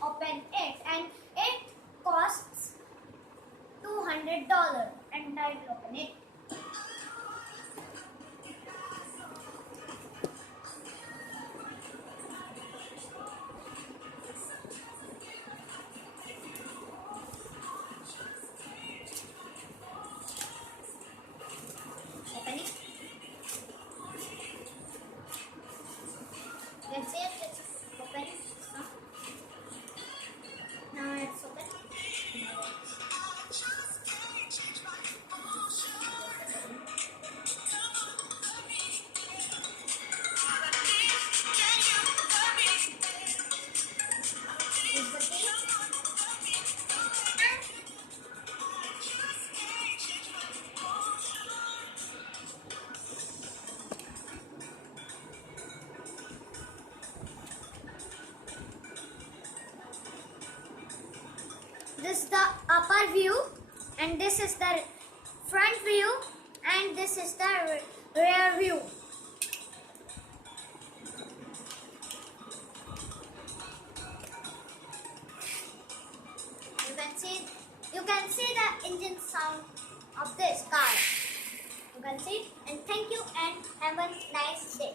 will open it, and it costs $200, and I will open it. Open it. Let's see if it's open. Now it's open. Here's the key. This is the upper view, and this is the front view, and this is the rear view. You can see the engine sound of this car. You can see, and thank you and have a nice day.